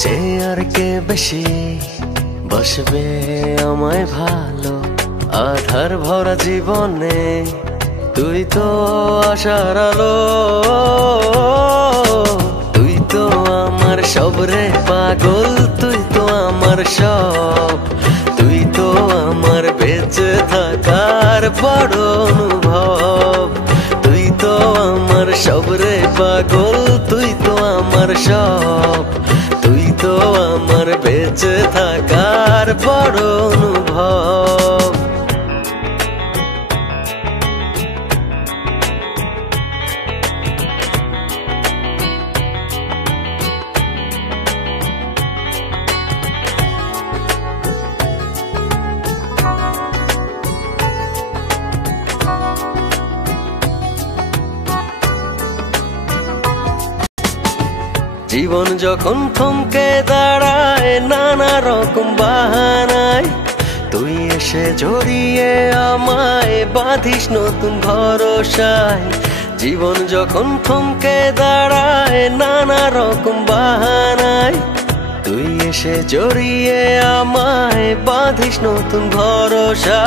চেয়ে আর কে বেশি বসবে আমায় ভালো আধার ভরা জীবনে তুই তো আশার আলো তুই তো আমার সব রে পাগল তুই তো আমার সব তুই তো আমার বেঁচে থাকার বড় অনুভব তুই তো আমার সব রে পাগল তুই তো আমার সব তুই তো আমার বেঁচে থাকার বড় অনুভব জীবন যখন থমকে দাঁড়ায় নানা রকম বাহানায় তুই এসে জড়িয়ে আমায় বাঁধিস নতুন ভরসায় জীবন যখন থমকে দাঁড়ায় নানা রকম বাহানায় তুই এসে জড়িয়ে আমায় বাঁধিস নতুন ভরসায়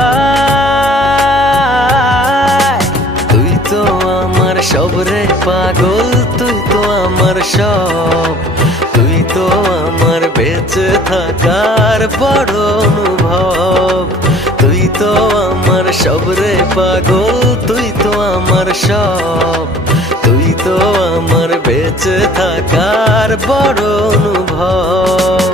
তুই তো আমার সব রে পাগল তুই তো আমার সব তুই তো আমার বেঁচে থাকার বড় অনুভব তুই তো আমার সব রে পাগল তুই তো আমার সব তুই তো আমার বেঁচে থাকার বড় অনুভব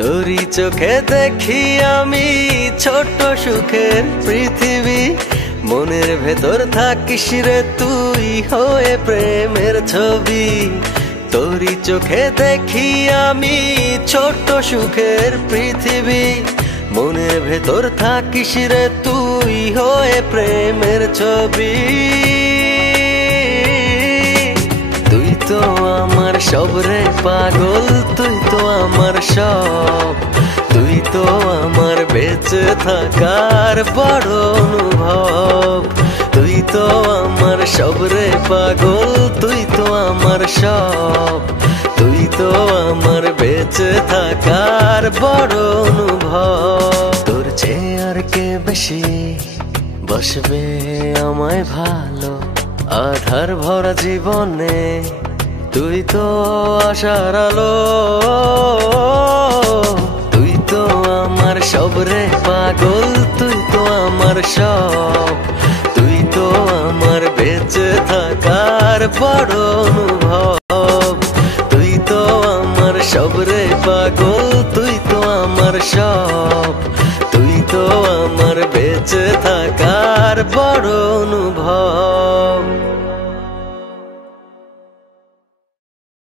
তোরি চোখে দেখি আমি ছোট্ট সুখের পৃথিবী মনের ভেতর থাকিস রে তুই হয়ে প্রেমের ছবি তোরি চোখে দেখি আমি ছোট্ট সুখের পৃথিবী মনের ভেতর থাকিস রে তুই হয়ে প্রেমের ছবি তুই তো আমার সব রে পাগল তুই তো আমার সব তুই তো আমার বেঁচে থাকার বড় অনুভব তুই তো আমার সব রে পাগল তুই তো আমার সব তুই তো আমার বেঁচে থাকার বড় অনুভব তোর চেয়ে আর কে বেশি বসবে আমায় ভালো আধার ভরা জীবনে তুই তো আশার আলো তুই তো আমার সব রে পাগল তুই তো আমার সব তুই তো আমার বেঁচে থাকার বড় অনুভব তুই তো আমার সব রে পাগল তুই তো আমার সব তুই তো আমার বেঁচে থাকার বড় অনুভব।